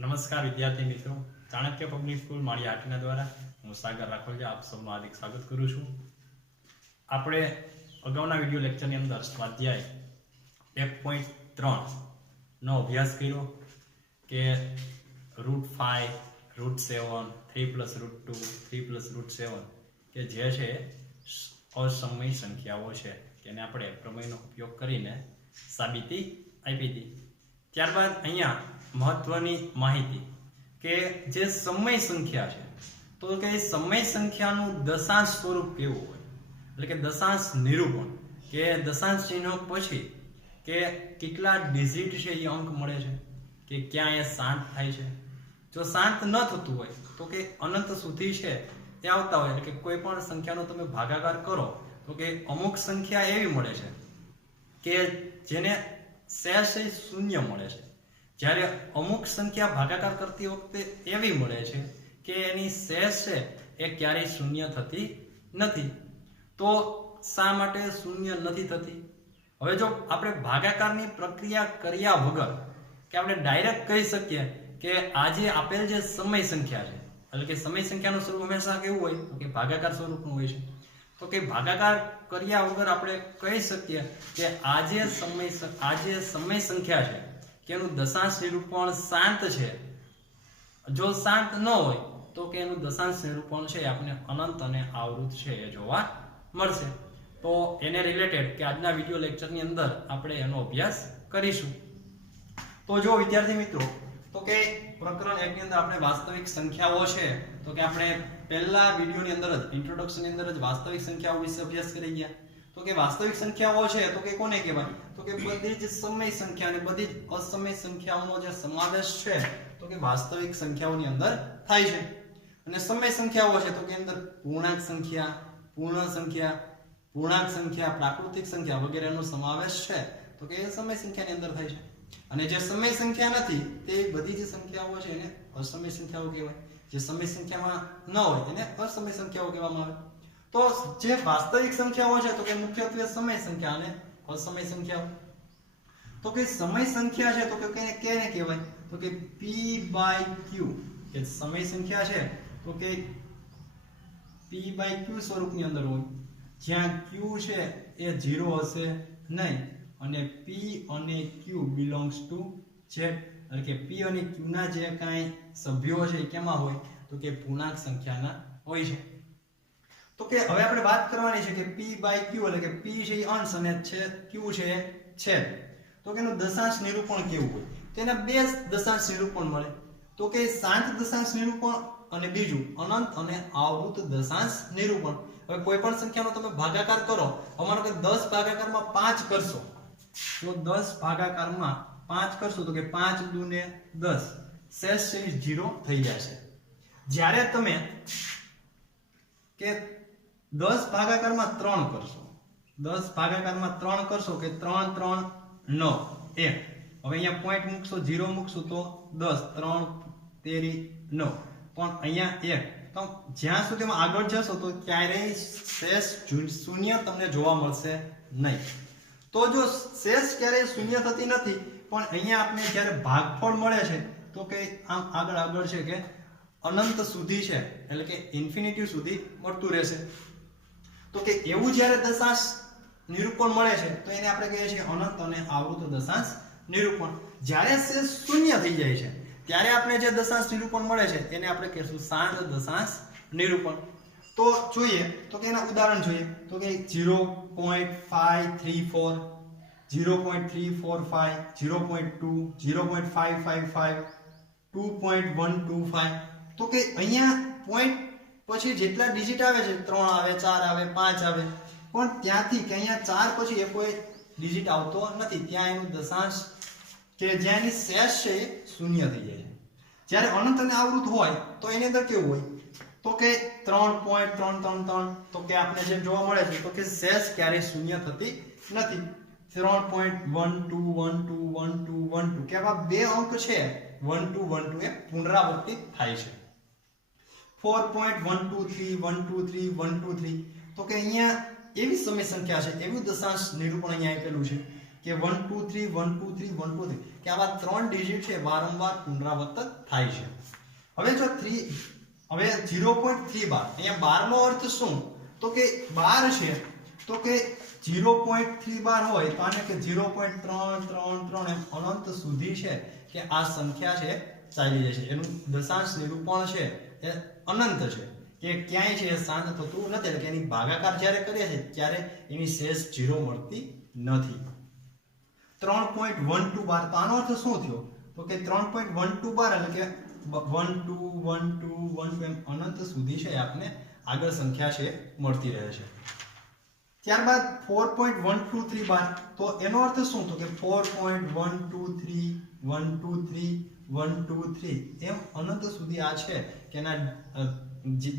નમસ્કાર વિદ્યાર્થી મિત્રો, ચાણક્ય પબ્લિક સ્કૂલ માળી આટીના દ્વારા હું સાગર રાખોલિયા આપ સૌનું હાર્દિક સ્વાગત કરું છું. આપણે અગાઉના વિડિયો લેક્ચરની અંદર સ્વાધ્યાય 1.3 નો અભ્યાસ કર્યો કે √5, √7, 3 + √2, 3 + √7 કે જે છે અસમય સંખ્યાઓ છે તેને આપણે પ્રમેયનો ઉપયોગ કરીને સાબિતી આપી હતી. ત્યારબાદ અહીંયા મહત્વની માહિતી કે જે સમય સંખ્યા છે તો કે સમય સંખ્યાનું દશાંશ સ્વરૂપ કેવું હોય, એટલે કે દશાંશ નિરૂપણ કે દશાંશ ચિહ્ન પછી કે કેટલા ડિજિટ છે એ અંક મળે છે કે ક્યાં એ શાંત થાય છે. જો શાંત ન થતું હોય તો કે અનંત સુધી છે એ આવતા હોય, એટલે કે કોઈ પણ સંખ્યાનો તમે ભાગાકાર કરો તો કે અમુક સંખ્યા એવી મળે છે કે જેને શેષ શૂન્ય મળે છે, જ્યારે અમુક સંખ્યા ભાગાકાર કરતી વખતે એવી મળે છે કે એની શેષ છે એ ક્યારેય શૂન્ય થતી નથી. તો શા માટે શૂન્ય નથી થતી? હવે જો આપણે ભાગાકારની પ્રક્રિયા કર્યા વગર કે આપણે ડાયરેક્ટ કહી શકીએ કે આ જે આપેલ જે સમય સંખ્યા છે, એટલે કે સમય સંખ્યાનું સ્વરૂપ હંમેશા કેવું હોય તો કે ભાગાકાર સ્વરૂપનું હોય છે. તો કે ભાગાકાર કર્યા વગર આપણે કહી શકીએ કે આ જે સમય સંખ્યા છે કે એનું દશાંશ નિરૂપણ શાંત છે. જો શાંત ન હોય તો કે એનું દશાંશ નિરૂપણ છે આપણે અનંત અને આવૃત છે એ જોવા મળશે. તો એને રિલેટેડ કે આજના વિડિયો લેક્ચરની અંદર આપણે એનો અભ્યાસ કરીશું. તો જો વિદ્યાર્થી મિત્રો, તો કે પ્રકરણ 1 ની અંદર આપણે વાસ્તવિક સંખ્યાઓ છે તો કે આપણે પહેલા વિડિયોની અંદર જ ઇન્ટ્રોડક્શનની અંદર જ વાસ્તવિક સંખ્યાઓ વિશે અભ્યાસ કરી ગયા. તો કે વાસ્તવિક સંખ્યાઓ છે તો કે કોને કહેવાય? તો કે બધી જ સમય સંખ્યા અને બધી જ અસમય સંખ્યાઓનો જે સમાવેશ છે તો કે વાસ્તવિક સંખ્યાઓની અંદર થાય છે. અને સમય સંખ્યાઓ છે તો કે અંદર પૂર્ણાંક સંખ્યા, પૂર્ણ સંખ્યા, પૂર્ણાંક સંખ્યા, પ્રાકૃતિક સંખ્યા વગેરેનો સમાવેશ છે તો કે એ સમય સંખ્યાની અંદર થાય છે. અને જે સમય સંખ્યા નથી તે બધી જ સંખ્યાઓ છે એને અસમય સંખ્યાઓ કહેવાય. જે સમય સંખ્યામાં ન હોય એને અસમય સંખ્યાઓ કહેવામાં આવે. તો જે વાસ્તવિક સંખ્યાઓ છે તો કે મુખ્યત્વે સમય સંખ્યા અને અસમય સંખ્યાઓ. તો કે સમય સંખ્યા છે તો કે કેને કહેવાય? તો કે p/q કે સમય સંખ્યા છે તો કે p/q સ્વરૂપની અંદર હોય, જ્યાં q છે એ 0 હશે નહીં અને p અને q belongs to z, એટલે કે p અને q ના જે કાંઈ સભ્યો છે કેમાં હોય તો કે પૂર્ણાંક સંખ્યાના હોય છે. તો કે હવે આપણે વાત કરવાની છે કે p/q એટલે કે p છે એ અંશ અને q છે એ છેદ. તો કે એનું દશાંશ નિરૂપણ કેવું હોય? તેના બે દશાંશ નિરૂપણ મળે. તો કે શાંત દશાંશ નિરૂપણ અને બીજું અનંત અને આવૃત દશાંશ નિરૂપણ. હવે કોઈ પણ સંખ્યાનો તમે ભાગાકાર કરો, અમારો કે 10 ભાગાકારમાં 5 કરશો તો 10 ભાગાકારમાં 5 કરશો તો કે 5 × 2 = 10, શેષ છે 0 થઈ જશે. જ્યારે તમે કે 10 ભાગાકારમાં 3 કરશો, 10 ભાગાકારમાં 3 કરશો કે 3 × 3 = 9, 1. હવે અહીંયા પોઈન્ટ મૂકશો, 0 મૂકશો તો 10, 3 × 13 = 9, પણ અહીંયા 1. તો જ્યાં સુધીમાં આગળ જશો તો ક્યારેય શેષ શૂન્ય તમને જોવા મળશે નહીં. તો જો શેષ ક્યારેય શૂન્ય થતી નથી, પણ અહીંયા આપણે જ્યારે ભાગફળ મળે છે તો કે આમ આગળ છે કે અનંત સુધી છે, એટલે કે ઇન્ફિનિટી સુધી મળતું રહેશે. તો કે એવું જ્યારે દશાંશ નિરૂપણ મળે છે તો એને આપણે કહીએ છીએ અનંત અને આવૃત દશાંશ નિરૂપણ. જ્યારે શેષ શૂન્ય થઈ જાય છે ત્યારે આપણે જે દશાંશ નિરૂપણ મળે છે એને આપણે કહીશું શાંત દશાંશ નિરૂપણ. તો જોઈએ તો કે એના ઉદાહરણ જોઈએ તો કે 0.534, 0.345, 0.2, 0.555, 2.125. તો કે અહીંયા પોઈન્ટ પછી જેટલા ડિજિટ આવે છે 3 આવે, 4 આવે, 5 આવે, પણ ત્યાંથી કે અહીંયા 4 પછી એ કોઈ ડિજિટ આવતો નથી, ત્યાં એનું દશાંશ કે જ્યાં એની શેષ છે એ શૂન્ય થઈ જાય છે. જ્યારે અનંત અને આવૃત હોય તો એની અંદર કેવું હોય તો કે 3.333, તો કે આપણે જે જોવા મળે છે તો કે શેષ ક્યારેય શૂન્ય થતી નથી. 3.121212 કે આવા બે અંક છે 1212 એ પુનરાવર્તિત થાય છે. 4.123 તો કે અહીંયા એવી સમય સંખ્યા છે, એવું દશાંશ નિરૂપણ અહીંયા આપેલું છે કે 1 2 3 1 2 3 1 2 3 કે આવા 3 ડિજિટ છે વારંવાર પુનરાવર્તન થાય છે. હવે જો 3 હવે 0.3 બાર, અહીંયા 12 નો અર્થ શું? તો કે 12 છે તો કે 0.3 બાર હોય તો આને કે 0.333 એમ અનંત સુધી છે કે આ સંખ્યા છે ચાલી જશે. એનું દશાંશ નિરૂપણ છે એ અનંત છે કે ક્યાંય છે શાંત થતું નથી, એટલે કે એની ભાગાકાર જ્યારે કરીએ છીએ ત્યારે એની શેષ 0 મળતી નથી. 3.12 બાર, તો આનો અર્થ શું થયો? તો કે 3.12 બાર એટલે કે 1 2 1 2 1 2 એમ અનંત સુધી છે આપને આગળ સંખ્યા છે મળતી રહે છે. ત્યારબાદ 4.123 બાર, તો એનો અર્થ શું? તો કે 4.123 123 123 એમ અનંત સુધી આ છે કે એના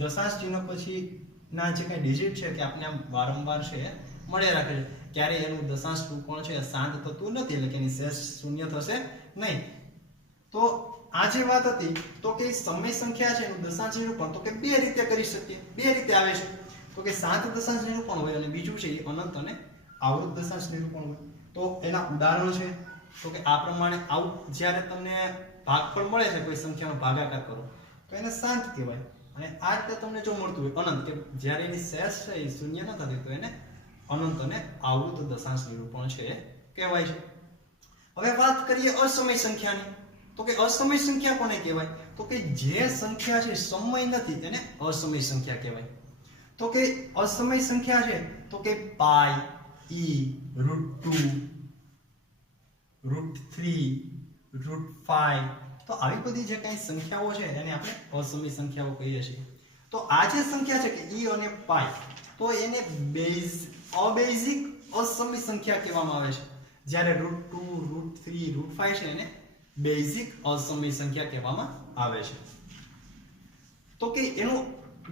દશાંશ ચિહ્ન પછી ના જે કઈ ડિજિટ છે કે આપણે આમ વારંવાર છે મળે રાખે છે, ક્યારે એનું દશાંશ નિરૂપણ છે શાંત થતું નથી, એટલે કે એની શેષ શૂન્ય થશે નહીં. તો આ જે વાત હતી તો કે સમય સંખ્યા છે એનું દશાંશ નિરૂપણ તો કે બે રીતે કરી શકીએ. બે રીતે આવે છે તો કે શાંત દશાંશ નિરૂપણ હોય અને બીજું છે એ અનંત અને આવૃત દશાંશ નિરૂપણ હોય. તો એના ઉદાહરણો છે તો કે આ પ્રમાણે આવું જ્યારે તમને ભાગફળ મળે છે કોઈ સંખ્યાનો ભાગાકાર કરો તો એને શાંત કહેવાય, અને આ રીતે તમને જો મળતું હોય અનંત કે જ્યારે એની શેષ છે એ શૂન્ય ન થતી તો એને અનંત અને આવૃત દશાંશ નિરૂપણ છે એ કહેવાય છે. હવે વાત કરીએ અસમય સંખ્યાની, તો કે અસમય સંખ્યા કોને કહેવાય? તો કે જે સંખ્યા છે સમય નથી એને અસમય સંખ્યા કહેવાય. તો કે અસમય સંખ્યા છે તો કે પાઈ, e, √2, √3, √5, તો આવી બધી જે કઈ સંખ્યાઓ છે એને આપણે અસમય સંખ્યાઓ કહીએ છીએ. તો આ જે સંખ્યા છે કે e અને પાઈ, તો એને અબેઝિક અસમય સંખ્યા કહેવામાં આવે છે. જ્યારે √2, √3, √5 છે એને બેઝિક અસમય સંખ્યા કહેવામાં આવે છે. તો કે એનું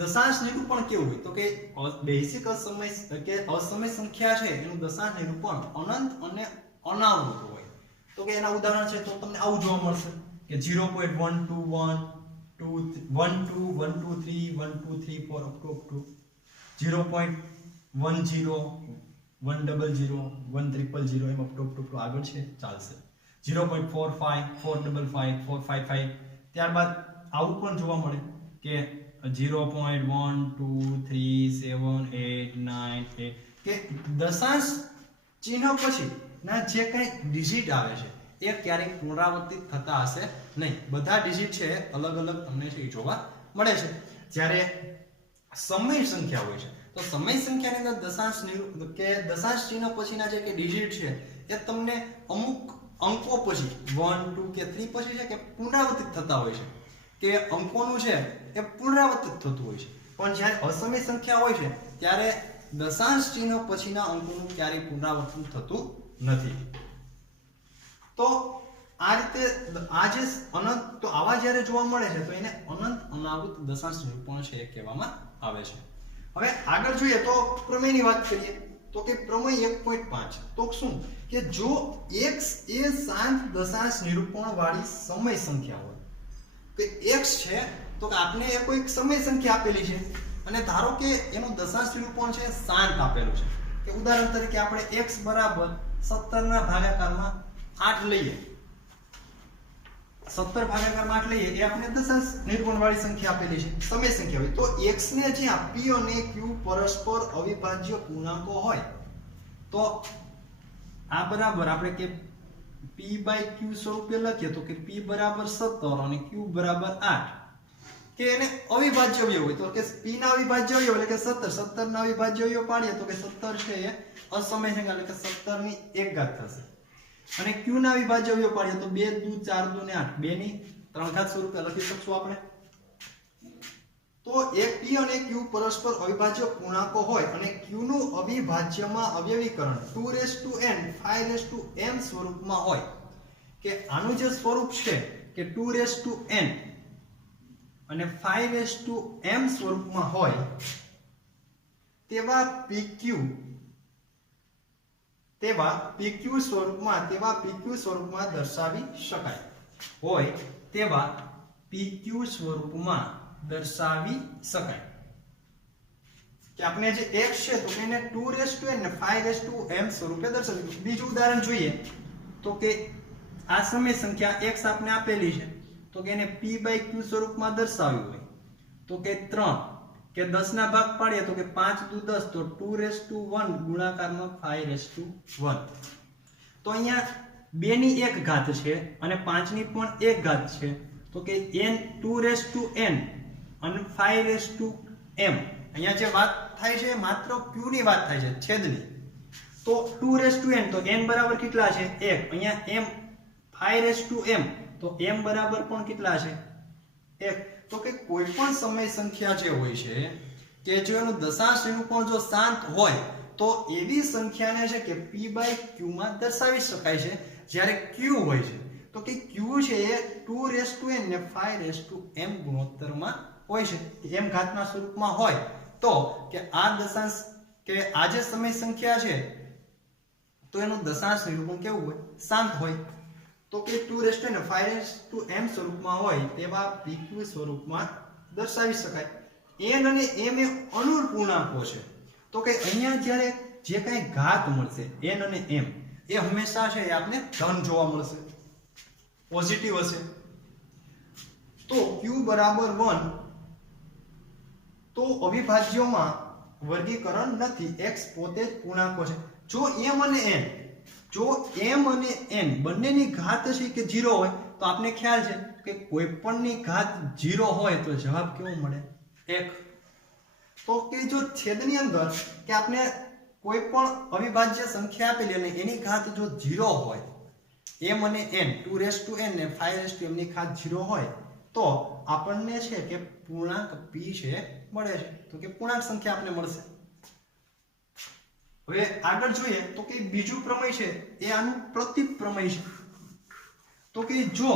દશાંશ નિરૂપણ કેવું હોય? તો કે બેઝિક અસમય કે અસમય સંખ્યા છે એનું દશાંશ નિરૂપણ અનંત અને અનાવૃત હોય. તો કે એના ઉદાહરણ છે તો તમને આવું જોવા મળશે કે 0.121 2 1 2 1 2 3 1 2 3 4 up to 0.10 100 100 M up to આગળ છે ચાલશે. 0.45 455 455, ત્યારબાદ આવું પણ જોવા મળે કે 0.1 2 3 7 8 9 8 કે દશાંશ ચિહ્ન પછી ના જે કઈ ડિજિટ આવે છે એ ક્યારેય પુનરાવર્તિત થતા હશે નહીં. બધા ડિજિટ છે અલગ અલગ તમને છે જોવા મળે છે. જ્યારે સમય સંખ્યા હોય છે તો સમય સંખ્યાની અંદર દશાંશ ચિહ્ન પછીના જે કે ડિજિટ છે એ તમને અમુક અંકો પછી 1 2 કે 3 પછી છે કે પુનરાવર્તિત થતા હોય છે, કે અંકોનું છે એ પુનરાવર્તિત થતું હોય છે. પણ જ્યારે અસમય સંખ્યા હોય છે ત્યારે દશાંશ ચિહ્ન પછીના અંકોનું ક્યારેય પુનરાવર્તન થતું નથી. તો આ રીતે આ જે અનંત, તો આવા જ્યારે જોવા મળે છે તો એને અનંત અનાવૃત દશાંશ નિરૂપણ છે એ કહેવામાં આવે છે. હવે આગળ જોઈએ તો પ્રમેયની વાત કરીએ તો કે પ્રમેય 1.5, તો શું કે જો x એ શાંત દશાંશ નિરૂપણ વાળી સમય સંખ્યા હોય કે x છે તો કે આપણે એ કોઈ સમય સંખ્યા આપેલી છે અને ધારો કે એનું દશાંશ નિરૂપણ છે શાંત આપેલું છે, કે ઉદાહરણ તરીકે આપણે x બરાબર 17 ના ભાગાકારમાં 8 લઈએ, 17 ભાગાકારમાં 8 લઈએ એ આપણે દશાંશ નિરૂપણ વાળી સંખ્યા આપેલી છે, સમય સંખ્યા હોય. તો x ને જ્યાં p અને q પરસ્પર અવિભાજ્ય પૂર્ણાંકો હોય તો આ બરાબર આપણે કે p/q સ્વરૂપે લખીએ તો કે p બરાબર 17 અને q બરાબર 8, કે એને અવિભાજ્ય અવયવ હોય તો કે p ના અવિભાજ્ય અવયવ એટલે કે 17 ના અવિભાજ્ય અવયવ પાડીએ તો કે 17 છે એ અસમય સંખ્યા એટલે કે 17 ની 1 ઘાત થશે, અને q ના અવિભાજ્ય અવયવ પાડીએ તો 2 2 4 2 ને 8 2 ની 3 ઘાત સ્વરૂપે લખી શકશું આપણે. તો એક p અને q પરસ્પર અવિભાજ્ય પૂર્ણાંકો હોય અને q નું અવિભાજ્યમાં અવયવીકરણ 2n 5m સ્વરૂપમાં હોય, કે આનું જે સ્વરૂપ છે કે 2n અને 5m સ્વરૂપમાં હોય તેવા pq સ્વરૂપમાં દર્શાવી શકાય હોય તેવા pq સ્વરૂપમાં દર્શાવી શકાય. કે આપણે જે x છે તો એને 2n ને 5m સ્વરૂપે દર્શાવ્યું. બીજું ઉદાહરણ જોઈએ તો કે આ સમય સંખ્યા x આપણે આપેલી છે તો કે એને p/q સ્વરૂપમાં દર્શાવ્યું હોય તો કે 3 કે 10 ના ભાગ પાડીએ તો કે 5 દુ 10 તો 2 ગુણાકારમાં 5 તો અહીંયા 2 ની 1 ઘાત છે અને 5 ની પણ 1 ઘાત છે તો કે n 2n અને 5m. અહીંયા જે વાત થાય છે માત્ર q ની વાત થાય છે છેદની. તો 2n તો n બરાબર કેટલા છે 1. અહીંયા m 5m તો m બરાબર પણ કેટલા છે 1. તો કે કોઈ પણ સમય સંખ્યા જે હોય છે કે જો એનું દશાંશ નિરૂપણ જો શાંત હોય તો એવી સંખ્યાને છે કે p/q માં દર્શાવી શકાય છે. જ્યારે q હોય છે તો કે q છે એ 2n ને 5m ગુણોત્તરમાં હોય છે, m ઘાતના સ્વરૂપમાં હોય તો કે આ દશાંશ કે આ જે સમય સંખ્યા છે તો એનું દશાંશ નિરૂપણ કેવું હોય શાંત હોય. તો કે 2n ને 5m સ્વરૂપમાં હોય તેવા pq સ્વરૂપમાં દર્શાવી શકાય. n અને m એ અનુપૂર્ણાંકો છે તો કે અહીંયા જ્યારે જે કાંઈ ઘાત મળશે n અને m એ હંમેશા છે એ આપણે ધન જોવા મળશે, પોઝિટિવ હશે. તો q બરાબર 1 તો અવિભાજ્યોમાં વર્ગીકરણ નથી, x પોતે જ પૂર્ણાંકો છે. જો m અને n બંનેની ઘાત છે કે 0 હોય તો આપણે ખ્યાલ છે કે કોઈ પણની ઘાત 0 હોય તો જવાબ કેવો મળે 1. તો કે જો છેદની અંદર કે આપણે કોઈ પણ અવિભાજ્ય સંખ્યા આપેલી અને એની ઘાત જો 0 હોય m અને n 2n ને 5m ની ઘાત 0 હોય તો આપણને છે કે પૂર્ણાંક p છે મળે છે તો કે પૂર્ણાંક સંખ્યા આપણને મળશે. હવે આગળ જોઈએ તો કે બીજું પ્રમેય છે એ આનું પ્રતીક પ્રમેય છે. તો કે જો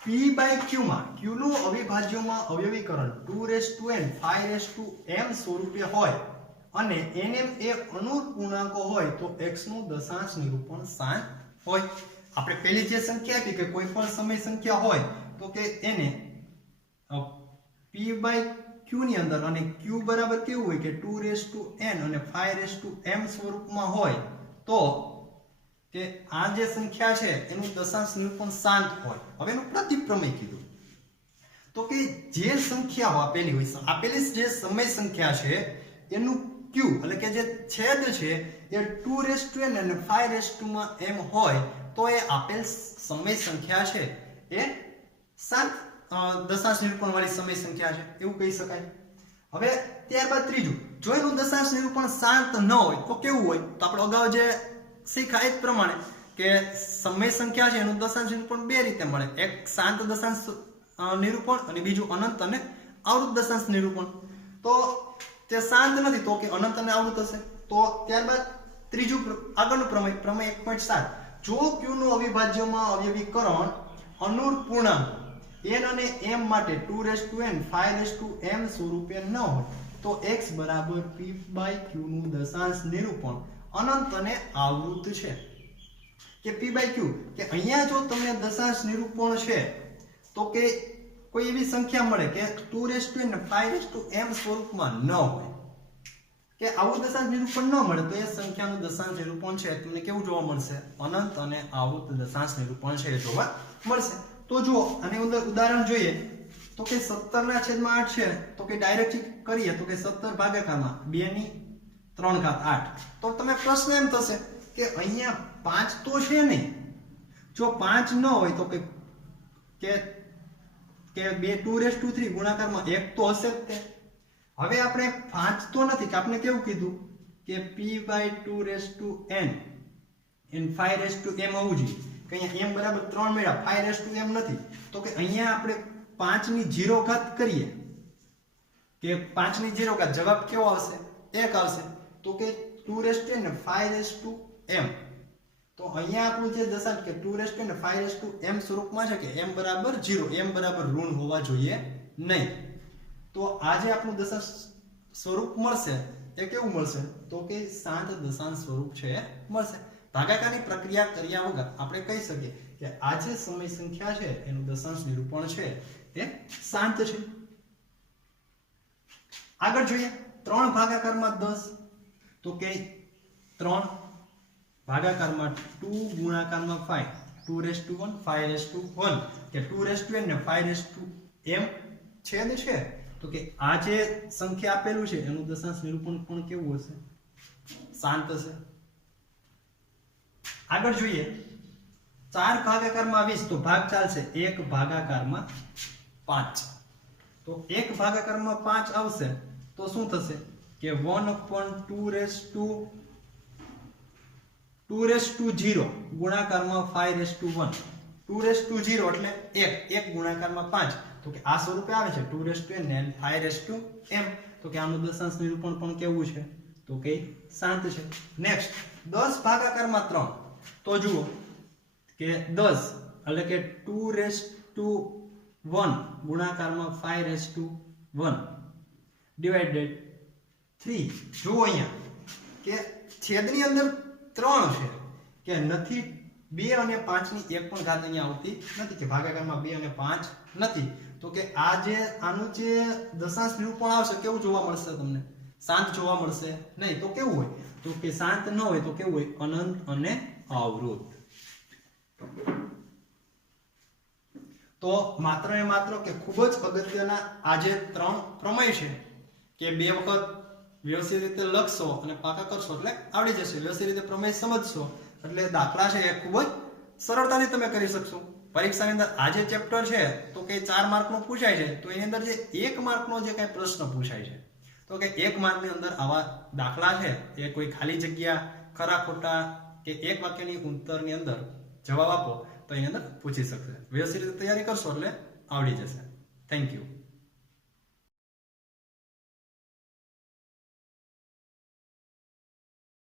p/q માં q નું અવિભાજ્યમાં અવયવીકરણ 2n 5m સ્વરૂપે હોય અને nm એ અનુપૂર્ણાંકો હોય તો x નું દશાંશ નિરૂપણ શાંત હોય. આપણે પહેલી જે સંખ્યા આપી કે કોઈ પણ સમય સંખ્યા હોય તો કે એને p/q ની અંદર અને q બરાબર કેવું હોય કે 2n અને 5m સ્વરૂપમાં હોય તો કે આ જે સંખ્યા છે એનું દશાંશ નિરૂપણ શાંત હોય. હવે એનું પ્રતીક પ્રમેય કીધું તો કે જે સંખ્યા આપેલી હોય આપેલી જે સમય સંખ્યા છે એનું q એટલે કે જે છેદ છે એ 2n અને 5m હોય તો એ આપેલ સમય સંખ્યા છે એ શાંત દશાંશ નિરૂપણ વાળી સમય સંખ્યા છે એવું કહી શકાય. હવે ત્યારબાદ ત્રીજું, જો એનું દશાંશ નિરૂપણ શાંત ન હોય તો કેવું હોય તો આપણે અગાઉ જે શીખ્યા એ જ પ્રમાણે કે સમય સંખ્યા છે એનું દશાંશ નિરૂપણ બે રીતે મળે, એક શાંત દશાંશ નિરૂપણ અને બીજું અનંત અને આવૃત દશાંશ નિરૂપણ. તો તે શાંત નથી તો કે અનંત અને આવૃત હશે. તો ત્યારબાદ ત્રીજું આગળનું પ્રમેય 1.7, જો q નું અવિભાજ્યમાં અવયવીકરણ અનુપૂર્ણાંક n અને m માટે 2n 5m સ્વરૂપે ન હોય તો x બરાબર p/q નું દશાંશ નિરૂપણ અનંત અને આવૃત છે. કે p/q કે અહીંયા જો તમને દશાંશ નિરૂપણ છે તો કે કોઈ એવી સંખ્યા મળે કે 2n 5m સ્વરૂપમાં ન હોય કે આવું દશાંશ નિરૂપણ ન મળે તો એ સંખ્યાનું દશાંશ નિરૂપણ છે તમને કેવું જોવા મળશે અનંત અને આવૃત દશાંશ નિરૂપણ છે જોવા મળશે. તો જો આની અંદર ઉદાહરણ જોઈએ તો કે 17/8 છે તો કે ડાયરેક્ટ કરીએ તો કે 17 ભાગાકારમાં 2 ની 3 ઘાત 8 તો તમે પ્રશ્ન એમ થશે કે અહીંયા 5 તો છે નહીં, જો 5 ન હોય તો કે 2 ગુણાકારમાં 1 તો હશે જ તે. હવે આપણે 5 તો નથી કે આપણે કેવું કીધું કે p/2n n 5m હોવું જોઈએ કે અહીંયા m બરાબર 3 મળ્યા 5m નથી તો કે અહીંયા આપણે 5 ની 0 ઘાત કરીએ કે 5 ની 0 ઘાત જવાબ કેવો આવશે 1 આવશે. તો કે 2n ને 5m તો અહીંયા આપણું જે દશાંશ કે 2n ને 5m સ્વરૂપમાં છે કે m બરાબર 0, m બરાબર ઋણ હોવા જોઈએ નહીં. તો આ જે આપણું દશાંશ સ્વરૂપ મળશે એ કેવું મળશે તો કે શાંત દશાંશ સ્વરૂપ છે મળશે. ભાગાકારની પ્રક્રિયા કર્યા વગર આપણે કહી શકીએ કે આ જે સમય સંખ્યા છે એનું દશાંશ નિરૂપણ છે એ શાંત છે. આગળ જોઈએ 3 ભાગાકારમાં 10 તો કે 3 ભાગાકારમાં 2 ગુણાકારમાં 5 2 1 5 કે 2 n ને 5 m છેદ છે તો કે આ જે સંખ્યા આપેલું છે એનું દશાંશ નિરૂપણ પણ કેવું હશે શાંત હશે આગળ જોઈએ 4 ભાગાકારમાં 20 તો ભાગ ચાલશે 1 ભાગાકારમાં 5 તો 1 ભાગાકારમાં 5 આવશે તો શું થશે કે 1/2 ગુણાકારમાં 5/1 2/0 એટલે 1 ગુણાકારમાં 5 તો કે આ સ્વરૂપે આવે છે 2n ને 5m તો કે આનું દશાંશ નિરૂપણ પણ કેવું છે તો કે શાંત છે નેક્સ્ટ 10 ભાગાકારમાં 3 તો જુઓ કે 10 એટલે કે 2/1 ગુણાકારમાં 5/1 ડિવાઇડેડ 3 જુઓ અહીંયા કે છેદની અંદર 3 છે કે નથી 2 અને 5 ની એક પણ ઘાત અહીંયા આવતી નથી કે ભાગાકારમાં 2 અને 5 નથી તો કે આ જે આનું જે દશાંશ નિરૂપણ આવશે કેવું જોવા મળશે તમને શાંત જોવા મળશે નહીં તો કેવું હોય તો કે શાંત ન હોય તો કેવું હોય અનંત અને અવરોધ તો માત્ર ને માત્ર કે ખૂબ જ અગત્યના આ જે 3 પ્રમેય છે કે 2 વખત વ્યવસ્થિત રીતે લખશો અને પાકા કરશો એટલે આવડી જશે વ્યવસ્થિત રીતે પ્રમેય સમજશો એટલે દાખલા છે એ ખૂબ જ સરળતાથી તમે કરી શકશો પરીક્ષાની અંદર આ જે ચેપ્ટર છે તો કે 4 માર્કનો પૂછાય છે તો એની અંદર જે 1 માર્કનો જે કઈ પ્રશ્ન પૂછાય છે તો કે 1 માર્કની અંદર આવા દાખલા છે એ કોઈ ખાલી જગ્યા ખરા ખોટા કે એક વાક્યની ઉત્તરની અંદર જવાબ આપો તો એની અંદર પૂછી શકશે વ્યવસ્થિત રીતે તૈયારી કરશો એટલે આવડી જશે થેન્ક યુ